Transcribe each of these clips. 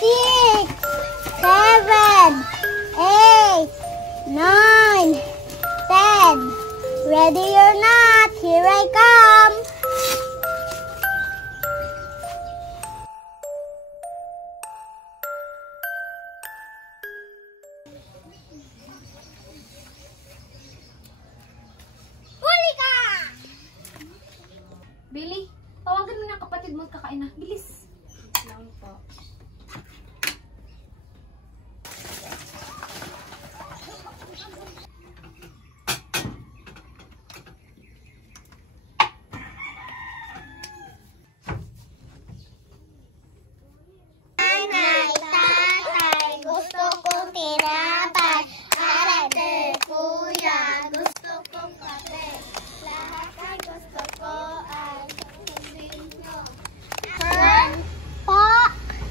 6, 7, 8, 9, 10. Ready or not, here I come. Huli ka! Billy, tawagan mo na kapatid mo at kakain na. Bilis. Lang po. Nanay, tatay, gusto kong tinapay. Ate, kuya, gusto kong kape. Lahat ay gusto ko ay sundin nyo. Po!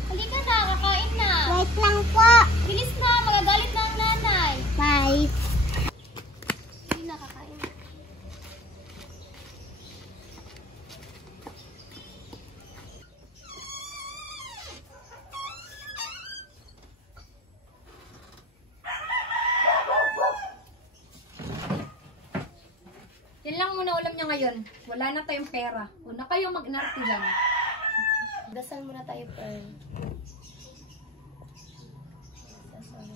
Halika na, kakain na. Wait lang po. Bilis na, magagalit na ang nanay. Bye. Hindi na, kakain na. Yan lang muna ulam niya ngayon. Wala na tayong pera. Una kayong mag-inarte dyan. Dasal muna tayo, Pearl. Dasal.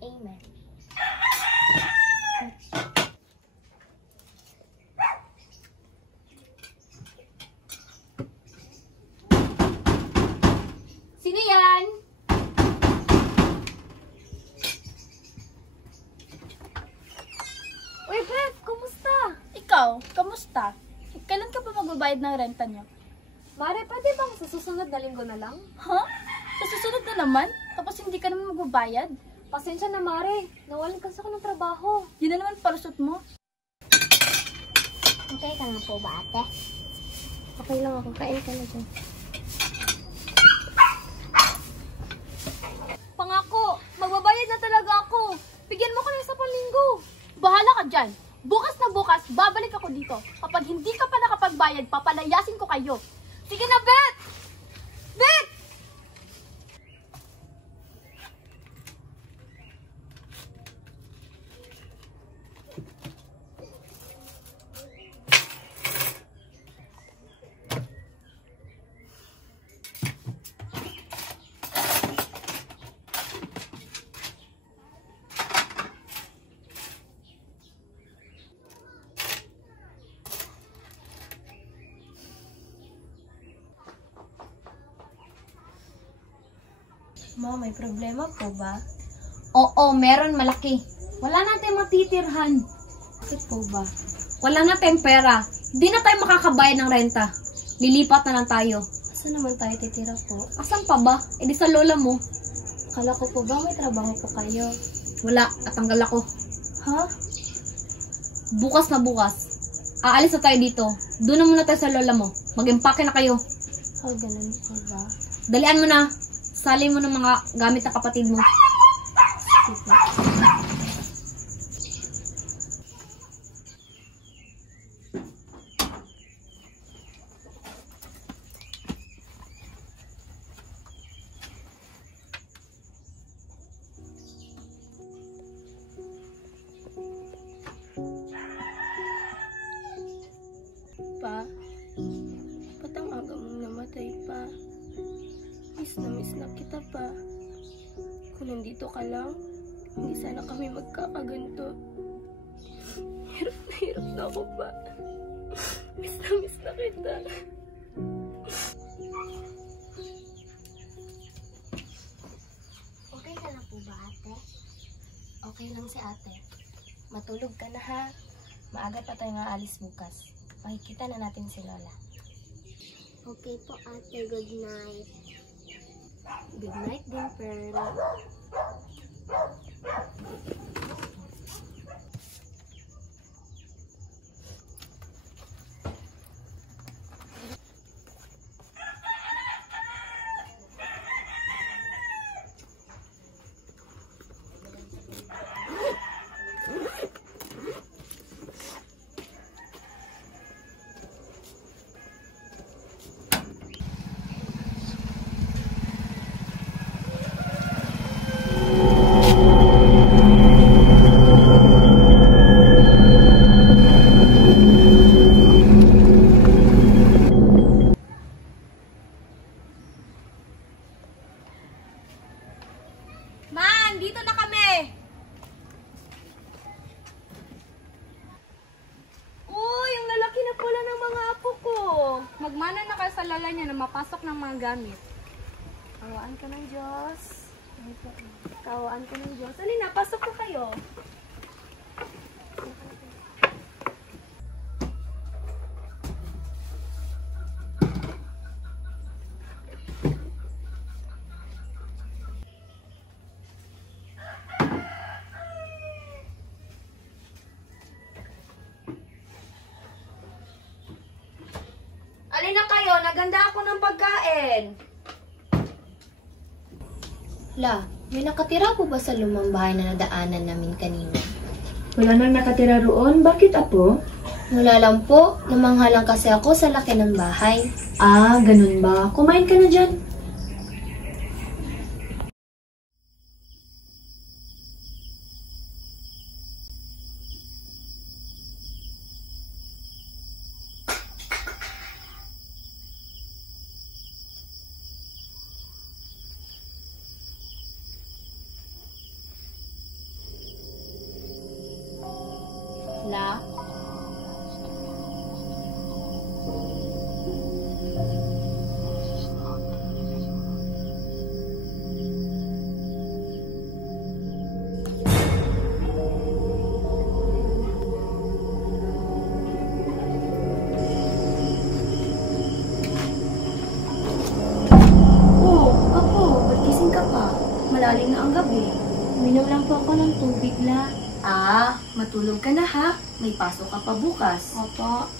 Amen. Sino yan? Uy, Beth, kumusta? Ikaw, kamusta? Kailan ka pa magbabayad ng renta niyo? Mare, pwede bang sa susunod na linggo na lang? Ha? Sa susunod na naman? Tapos hindi ka naman magbabayad? Pasensya na, Mare. Nawalan kasi ako ng trabaho. Yun na naman palusot mo. Okay ka na po ba, ate? Okay lang ako. Kain ka na dyan. Pangako, magbabayad na talaga ako. Bigyan mo ko ng isa pang linggo. Bahala ka dyan. Bukas na bukas, babalik ako dito. Kapag hindi ka pa nakapagbayad, papalayasin ko kayo. Sige na, Beth! Beth! Ma, may problema po ba? Oo, meron malaki. Wala na tayong matitirhan. Bakit po ba? Wala na tayong pera. Di na tayo makakabayad ng renta. Lilipat na lang tayo. Saan naman tayo titira po? Asan pa ba? E di sa lola mo. Kala ko po ba may trabaho po kayo? Wala, natanggal ako. Ha? Bukas na bukas. Aalis na tayo dito. Doon na muna tayo sa lola mo. Mag-impake na kayo. Ganun po ba? Dalian mo na. Sali mo ng mga gamit ng kapatid mo. Sige po. Pa, ba't ang aga mong namatay pa? Miss na kita pa. Kung nandito ka lang, hindi sana kami magkakaganto. Hirap na ako pa. Miss na kita. Okay ka na po ba, ate? Okay lang si ate. Matulog ka na ha. Maaga pa tayo nga alis bukas. Makikita na natin si Lola. Okay po, ate. Good night. Good night din, Pearl. Mana na kayo sa lala niya na mapasok ng mga gamit. Kawaan ka ng Diyos. Kawaan ka ng Diyos. Alina, pasok na kayo. Alina kayo, naganda ako ng pagkain. La, may nakatira po ba sa lumang bahay na nadaanan namin kanina? Wala nang nakatira roon. Bakit, apo? Wala lang po. Namangha lang kasi ako sa laki ng bahay. Ah, ganun ba? Kumain ka na dyan. La? Oh, ako, ba't gising ka pa? Malalim na ang gabi. Uminom lang po ako ng tubig, La. Ah, matulog ka na ha. May pasok ka pa bukas. Opo.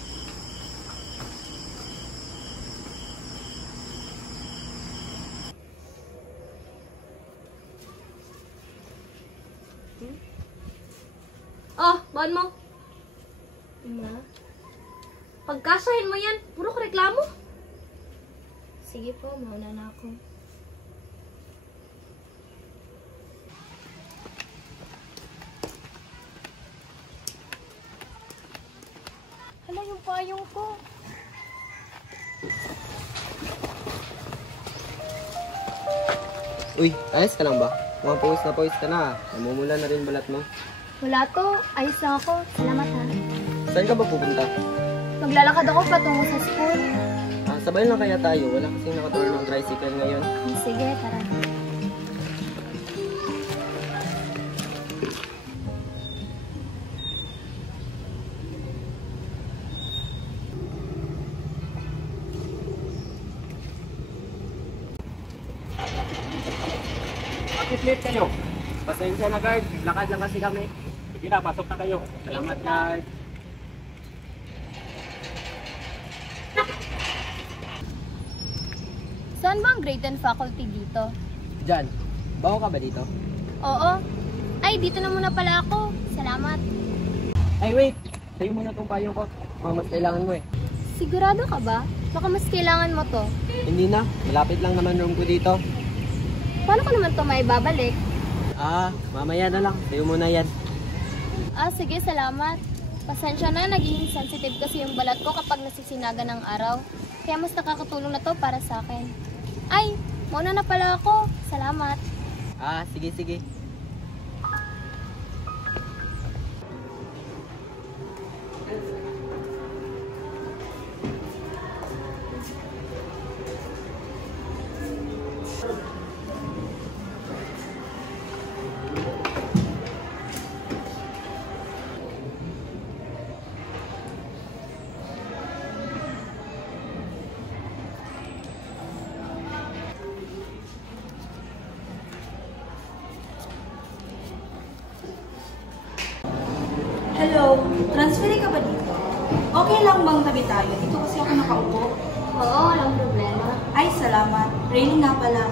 Oh, baan mo? Ma? Pagkasahin mo yan, puro ka reklamo. Sige po, mauna na ako. Hala, yung payong ko. Uy, ayos ka lang ba? Mukhang pawis ka na. Namumula na rin balat mo. Wala to. Ayos lang ako. Salamat ha. Saan ka ba pupunta? Maglalakad ako patungo sa school. Sabay lang kaya tayo. Wala kasing nakaturo ng tricycle ngayon. Sige, tara. Bakit late kayo? Pasensya na, guard. Lakad lang kasi kami. Sige na, pasok na kayo. Salamat, guard. Saan ba ang grade 10 faculty dito? Jan, bago ka ba dito? Oo. Ay, dito na muna pala ako. Salamat. Ay, wait. Sa'yo muna tong payong ko. Mas kailangan mo eh. Sigurado ka ba? Baka mas kailangan mo to. Hindi na. Malapit lang naman room ko dito. Paano ko naman to maibabalik? Mamaya na lang. Sa'yo muna yan. Sige, salamat. Pasensya na, naging sensitive kasi yung balat ko kapag nasisinaga ng araw. Kaya mas nakakatulong na to para sa akin. Ay, mauna na pala ako. Salamat. Sige. Hello, transferi ka ba dito? Okay lang bang tabi tayo? Dito kasi ako nakaupo. Oo, walang problema. Ay, salamat. Raining nga pala.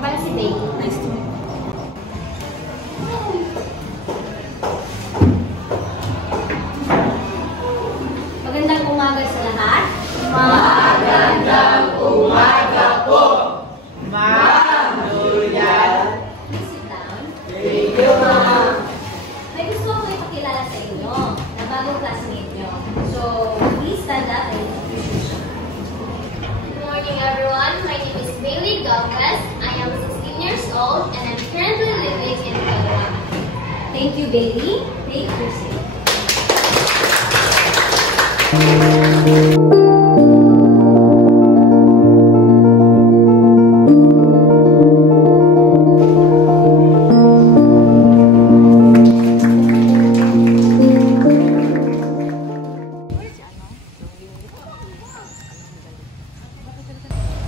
Para si Bailey. Nice to meet you. Magandang umaga sa lahat. Please sit down. Thank you, Ma'am. May gusto ko ipakilala sa inyo na bagong classmate nyo. So, please stand up and introduce yourself. Good morning, everyone. My name is Bailey Galvez. I am 16 years old and I'm currently living in Caloocan. Thank you, Bailey. Take your seat.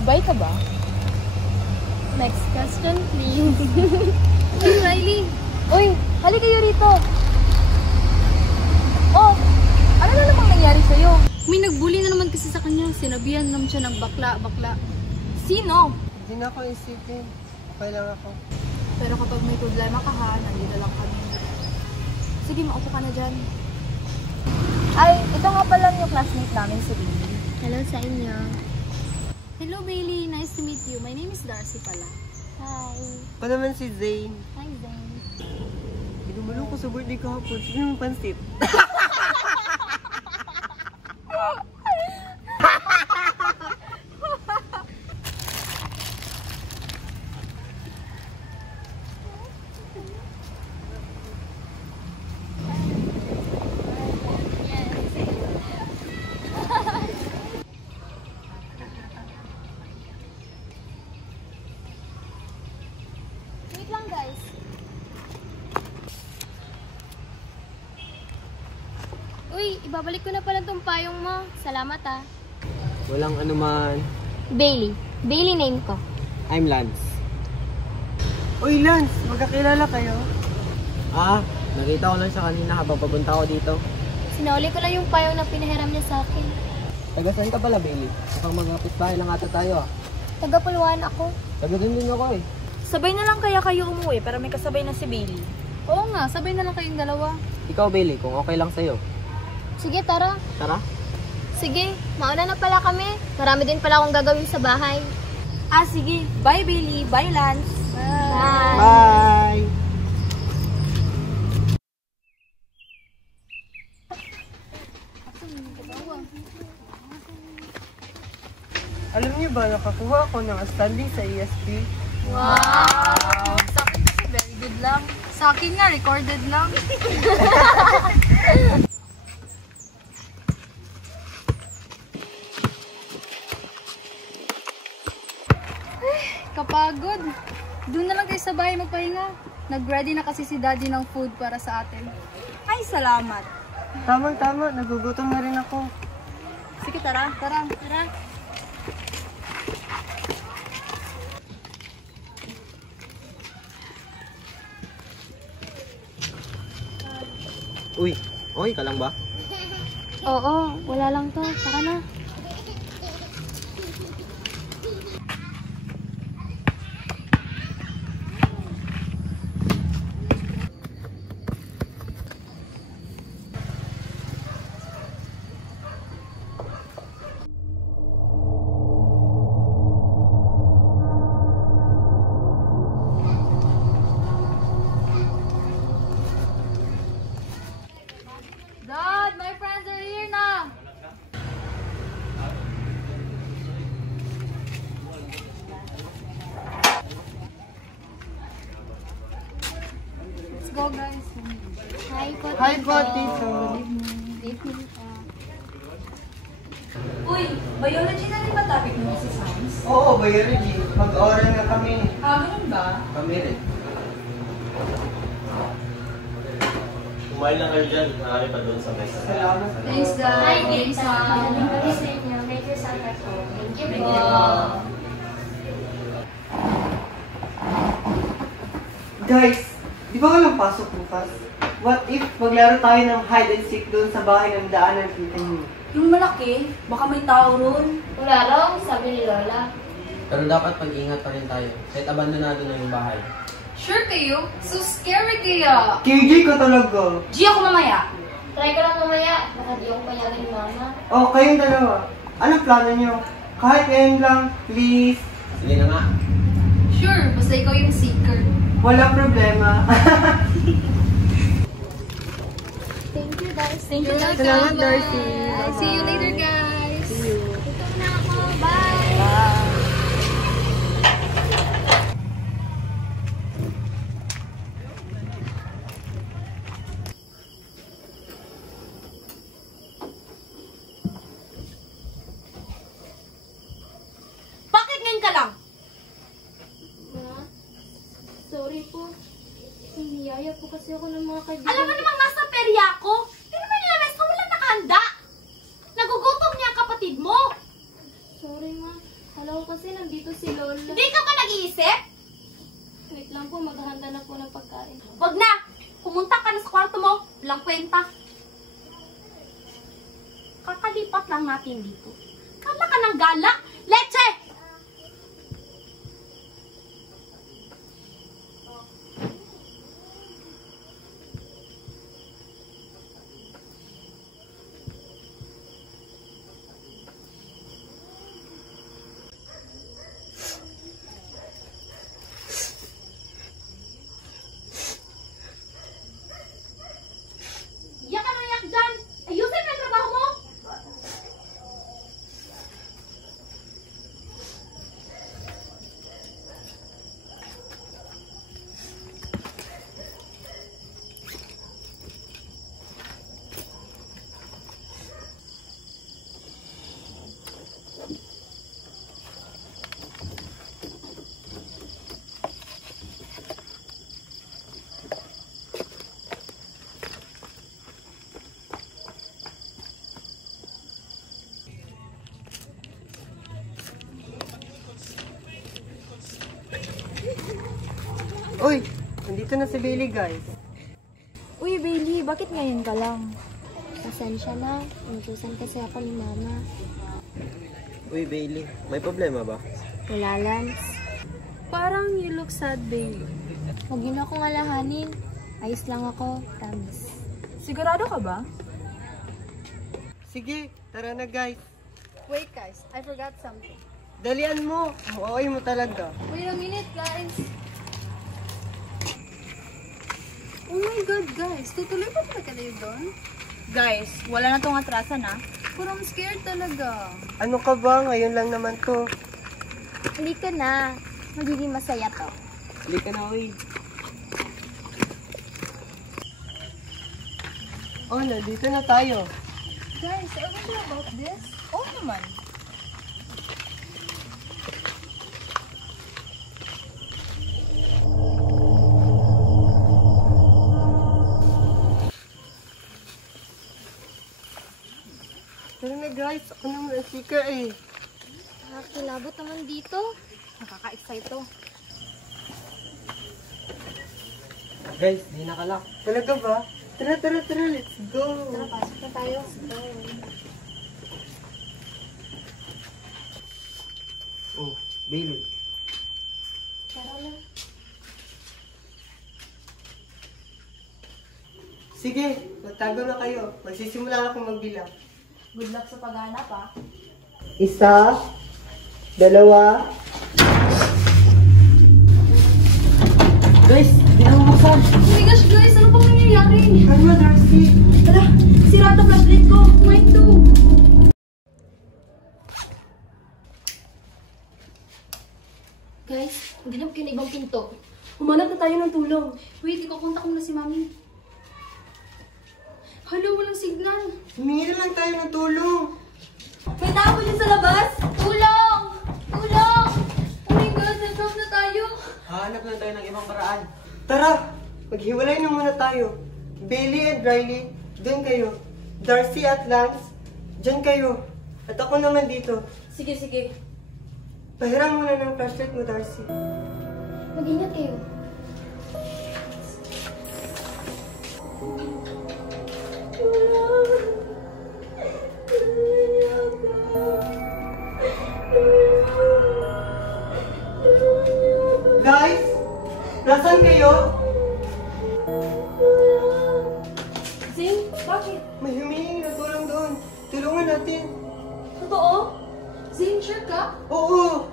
Bay ka ba? Next question, please. Uy, Riley. Uy, hali kayo rito. Oh, ano na namang nangyari sa'yo? May nagbully na naman kasi sa kanya. Sinabihan naman siya ng bakla. Sino? Hindi na ako isipin. Okay lang ako. Pero kapag may problema ka ha, nandito lang kami. Sige, maupo ka na dyan. Ay, ito nga pala yung classmate namin si Bailey. Hello sa inyo. Hello, Bailey. Nice to meet you. My name is Darcy pala. Hi. Ako naman si Zane. Hi, Zane. Pinumalo ko sa birthday kahapon. Sino yung pansit? Wait lang, guys. Uy, ibabalik ko na pala tong payong mo. Salamat ah. Walang anuman. Bailey. Bailey name ko. I'm Lance. Uy, Lance! Magkakilala kayo? Ah, nakita ko lang siya kanina habang papunta ako dito. Sinuli ko lang yung payong na pinahiram niya sa akin. Taga saan ka pala, Bailey? Mukhang magkapit bahay lang ata tayo ah. Taga-Puluan ako. Taga din ako eh. Sabay na lang kaya kayo umuwi para may kasabay na si Bailey. Oo nga, sabay na lang kayong dalawa. Ikaw, Bailey, kung okay lang sa'yo. Sige, tara. Tara. Sige, mauna na pala kami. Marami din pala akong gagawin sa bahay. Ah, sige. Bye, Bailey. Bye, Lance. Bye. Bye! Alam niyo ba, nakakuha ako ng standing sa ESP? Wow! Sa akin kasi very good lang. Sa akin nga, recorded lang. Kapagod. Doon na lang kayo sa bahay magpahinga. Nag-ready na kasi si Daddy ng food para sa atin. Ay, salamat. Tamang-tama, nagugutom na rin ako. Sige, tara. Tara, tara. Uy, okay ka lang ba? Oo, wala lang to. Tara na. Dad, my friends are here na. Let's go, guys. Hi po, Hi Tito. po, Tito. Good evening po. Uy, biology na rin ba topic mo sa science? Oo, biology. Mag-oral na kami. Ah, ganun ba? Kami rin. Kumain lang kayo dyan. Marami pa doon sa mesa. Salamat. Thanks, Dad. Hi, Thanks, Tita. Mom. Magaling kami sa inyo. Medyo Santa po. Thank you po. Guys, di ba walang pasok bukas? What if maglaro tayo ng hide and seek doon sa bahay ng daanan kita niyo? Yung malaki, baka may tao ron. Wala raw, sabi ni Lola. Pero dapat pag-ingat pa rin tayo. Kahit abandonado na yung bahay. Sure kayo? So scary kaya. KJ ka talaga. G ako mamaya. Try ko lang mamaya. Baka di ako payagan ni Mama. Oh, kayong dalawa. Anong plano niyo? Kahit ngayon lang, please. Sige na nga. Sure, basta ikaw yung seeker. Walang problema. Thank you, guys. Thank you, Dad. Salamat, Darcy. Bye. See you later, guys. See you. Ito na ako. Bye. Bakit ngayon ka lang? Ma, sorry po. Niyaya po kasi ako ng mga kaibigan. Alam mo namang nasa perya ako. Hindi naman nila mes wala nakahanda. Nagugutom niya ang kapatid mo. Sorry, Ma. Alam ko kasi kasi nandito si Lola. Hindi ka ba nag-iisip? Wait lang po, maghahanda na po ng pagkain. Wag na! Pumunta ka na sa kwarto mo. Walang kwenta. Kakalipat lang natin dito. Kala ka ng gala. Leche! Iyak ka ng iyak dyan! Ayusin mo yung trabaho mo! Uy, nandito na si Bailey, guys. Uy, Bailey, bakit ngayon ka lang? Pasensya na. Inutusan kasi ako ni Mama. Uy, Bailey, may problema ba? Wala, Lance. Parang you look sad, Bailey. Huwag yun akong alahanin. Ayos lang ako, promise. Sigurado ka ba? Sige, tara na, guys. Wait, guys. I forgot something. Dalian mo. Okay mo talaga. Wait a minute, guys. Oh my God, guys. Tutuloy pa talaga kayo doon? Guys, wala na tong atrasan ha. Pero I'm scared talaga. Ano ka ba? Ngayon lang naman to. Halika na. Magiging masaya to. Halika na, uy. Oh, nandito na tayo. Guys, I wonder about this. Oo naman. Tara na, guys. Ako naman ang sika eh. Kilabot naman dito. Nakaka-excite to. Guys, di nakalak. Talaga ba? Tara, tara, tara. Let's go. Pasok na tayo. Oh, Bailey. Tara na. Sige, magtago na kayo. Magsisimula na akong magbilang. Good luck sa paghanap ha. 1, 2. Guys, di na bumuksan. Oh my gosh, guys. Ano pang nangyayari? Ano, Darcy? Tara, sira ito flashlight ko. Mine too. Guys, ganap kayo na ibang pinto. Humanap na tayo ng tulong. Wait, ikukontak ko muna si Mami. Hello, walang signal. Humingi na lang tayo ng tulong. May tao dyan sa labas. Tulong! Tulong! Oh my God, na-drop na tayo. Hahanap lang tayo ng ibang paraan. Tara, maghiwalay na muna tayo. Bailey and Riley, dyan kayo. Darcy at Lance, dyan kayo. At ako naman dito. Sige, sige. Pahiram muna ng flashlight mo, Darcy. Mag-ingat kayo. Guys, nasaan kayo? Zing, bakit? May humingi na tulong doon. Tulungan natin. Totoo? Zane, sure ka? Oo,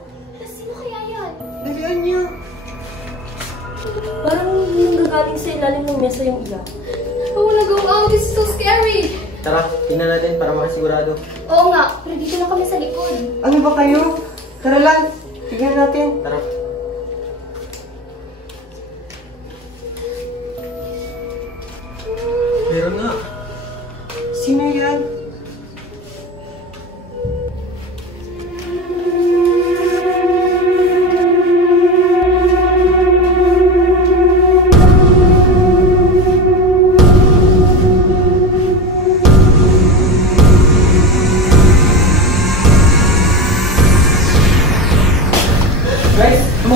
Sino kaya yan? dalian niyo. Parang yung gagaling sa ilalim ng mesa yung iyak. I wanna go out. This is so scary. Tara, tingnan natin para makasigurado. Oo nga, pero dito na kami sa likod. Ano ba kayo? Tara, Lance. Tignan natin. Tara. Meron nga. Sino yan?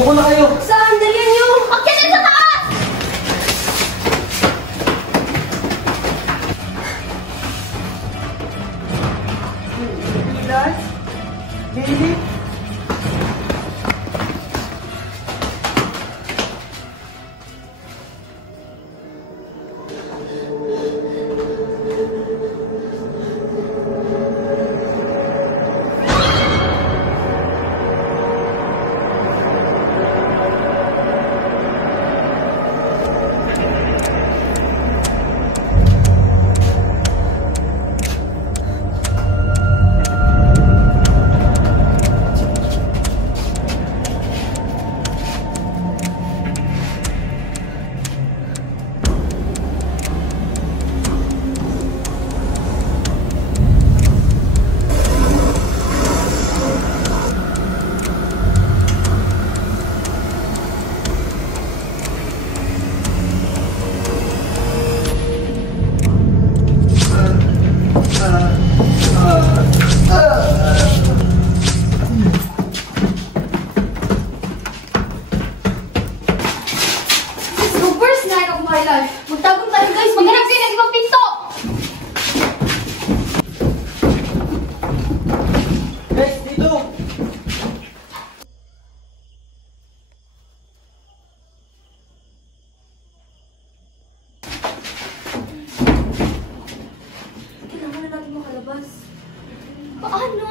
Suko na kayo! Saan? Dalian niyo! Akyat na sa taas! Lance? Bailey? Super snack of my life. Magtagong tayo guys. Maghanap kayo ng ibang pinto. Guys, dito! Kailangan na natin makalabas. Paano?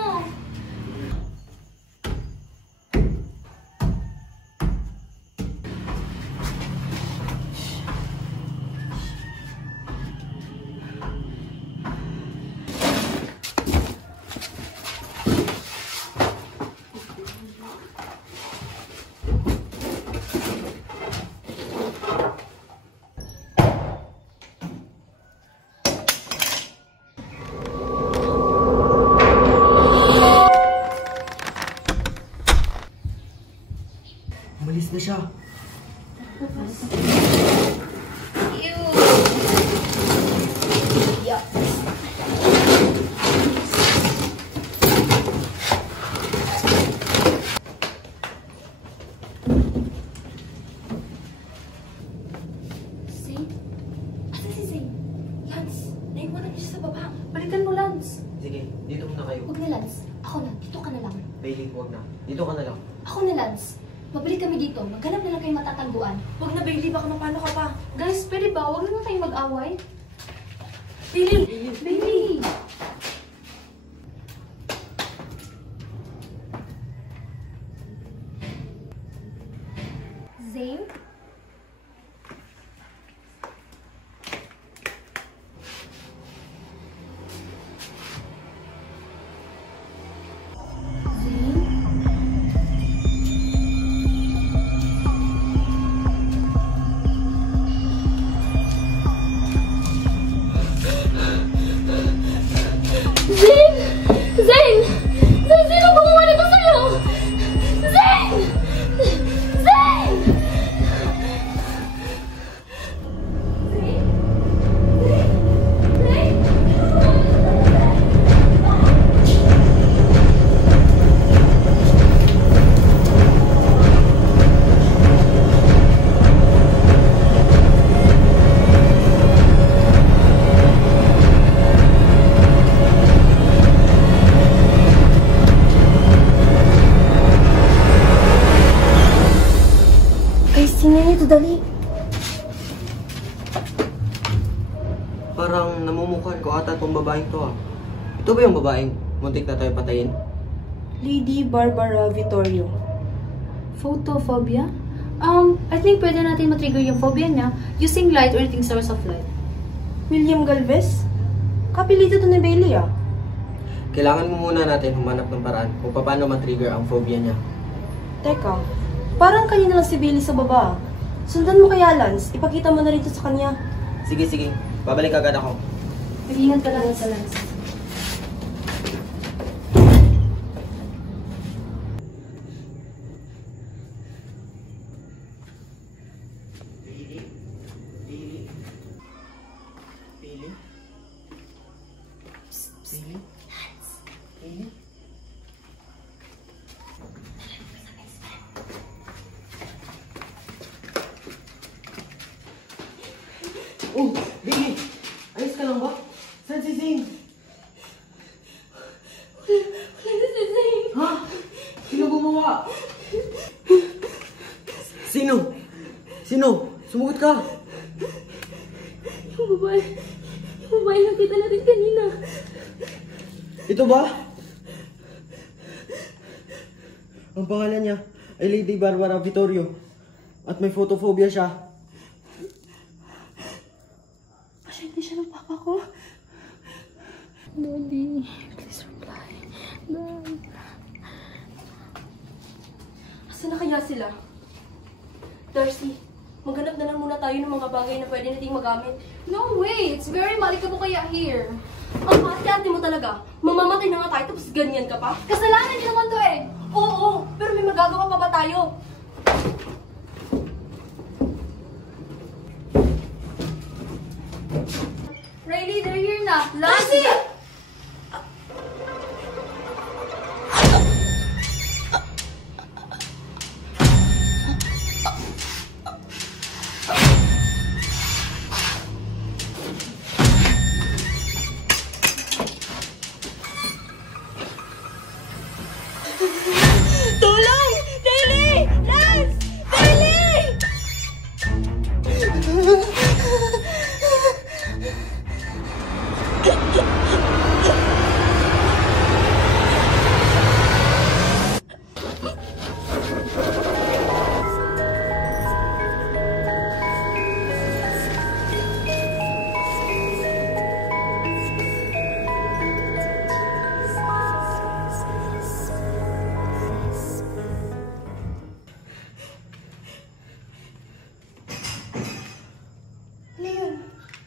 Umalis na siya. Zane? Asa si Zane? Lance, naiwanan niya siya sa baba. Balikan mo, Lance. Sige, dito muna kayo. Huwag na, Lance. Ako na. Dito ka na lang. Bailey, huwag na. Dito ka na lang. Ako na, Lance. Mabalik kami dito. Maghanap na lang kayo matatagpuan. Huwag na, Bailey. Baka mapano ka pa. Guys, pwede ba? Huwag naman kayong mag-away. Bailey! Baby! Zane? Zane! Zane! Zane, sino gumawa nito sa'yo? Zane! Zane! Guys, tingnan niyo ito, dali. Parang namumukhaan ko ata itong babaeng to ah. Ito ba yung babaeng muntik na tayo patayin? Lady Barbara Vittorio. Photophobia? I think pwede natin matrigger yung phobia niya using light or anything source of light. William Galvez? Kapilito to ni Bailey ah. Kailangan mo muna natin humanap ng paraan kung paano matrigger ang phobia niya. Teka, parang kanina lang si Bailey sa baba ah. Sundan mo kaya, Lance. Ipakita mo na rin ito sa kanya. Sige, sige. Babalik agad ako. Mag-ingat ka lang sa Lance. Sumugot ka! Yung babae nakita natin kanina. Ito ba? Ang pangalan niya ay Lady Barbara Vittorio. At may photophobia siya. Pasyente siya ng papa ko. Daddy, please reply. Dad. Asan na kaya sila? Darcy, maghanap na lang muna tayo ng mga bagay na pwede nating magamit. No way! It's very malikabo kaya here. Ang ate-ate mo talaga. Mamamatay na nga tayo tapos ganyan ka pa? Kasalanan niyo naman to eh! Oo, pero may magagawa pa ba tayo? Riley, they're here na! Lassie! Tulong! Daily! Lance! Daily!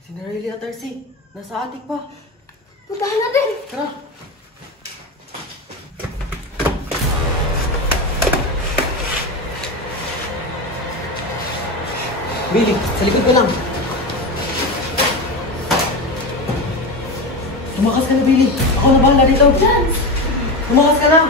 Si Riley at Darcy, nasa attic pa. Puntahan natin! Tara! Billy, sa likod ko lang. Tumakas ka na, Billy. Ako na bahala dito. Tumakas ka na.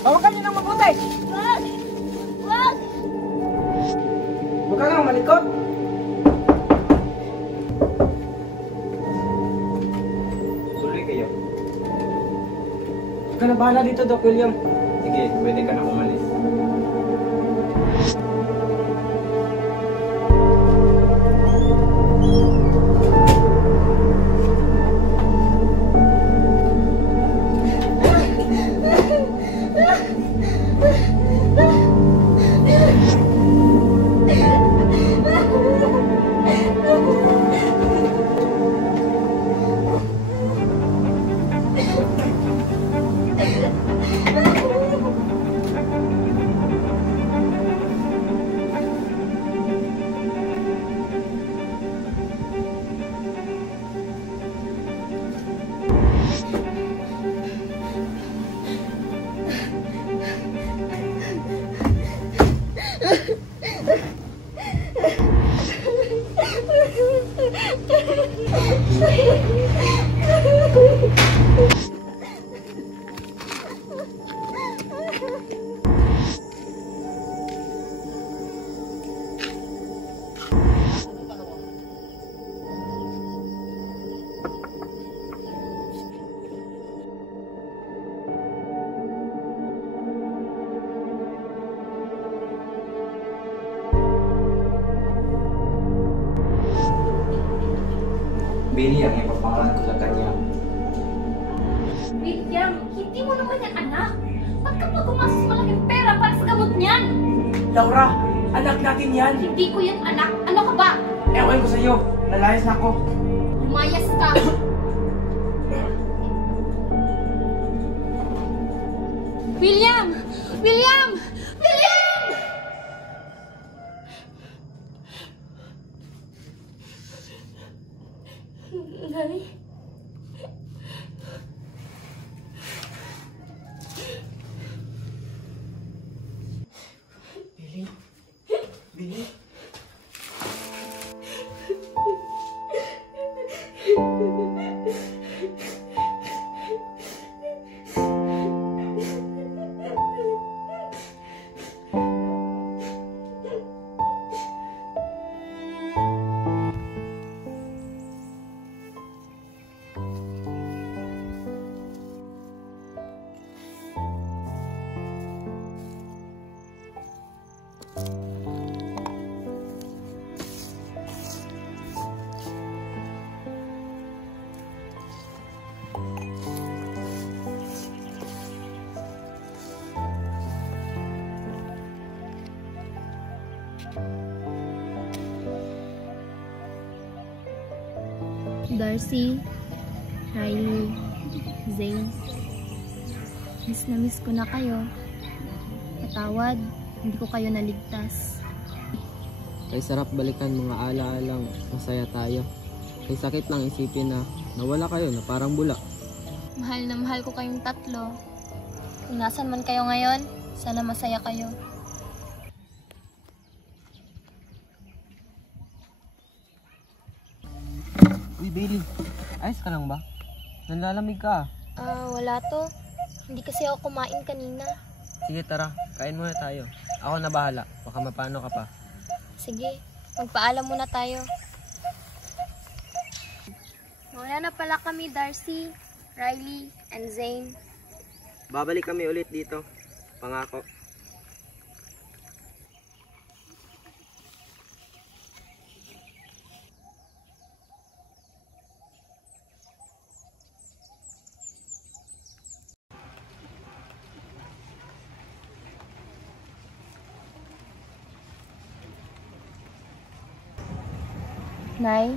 Bawakan niyo ng mabuti! Wag! Wag! Huwag ka nang malikot! Tuloy kayo. Huwag ka na bahala dito, Doc William. Sige, pwede ka na umalis. Billy ang ipapangalan ko sa kanya. William, hindi mo naman yan anak. Ba't ka pa gumastos malaking pera para sa gamot niyan? Laura, anak natin yan. Hindi ko yan anak. Ano ka ba? Ewan ko sa'yo, nalayas na ako. Lumayas ka. William! William! William! Nay? Billy? Billy? Darcy, Riley, Zane, na miss ko na kayo. Patawad, hindi ko kayo naligtas. Kay sarap balikan mga alaalang masaya tayo. Kay sakit lang isipin na nawala kayo na parang bula. Mahal na mahal ko kayong tatlo. Kung nasan man kayo ngayon, sana masaya kayo. Uy, Bailey, ayos ka lang ba? Nanlalamig ka. Wala to. Hindi kasi ako kumain kanina. Sige, tara. Kain muna tayo. Ako na bahala. Baka mapano ka pa. Sige, magpaalam muna tayo. Wala na pala kami, Darcy, Riley, and Zane. Babalik kami ulit dito. Pangako. Nay,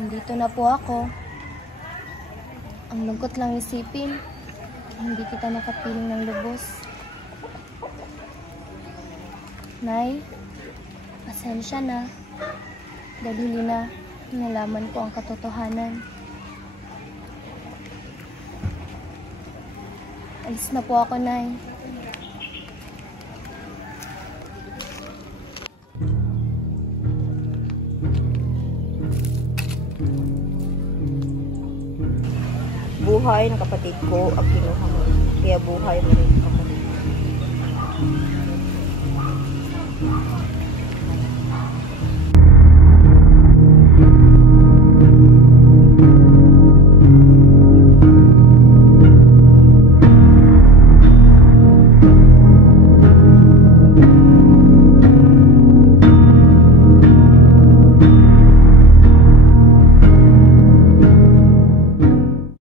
nandito na po ako. Ang lungkot lang isipin, hindi kita nakapiling ng lubos. Nay, pasensya na. Dahil na, nalaman ko ang katotohanan. Alis na po ako, Nay. Buhay ng kapatid ko ang kinuha mo. Kaya buhay mo rin ang kapatid.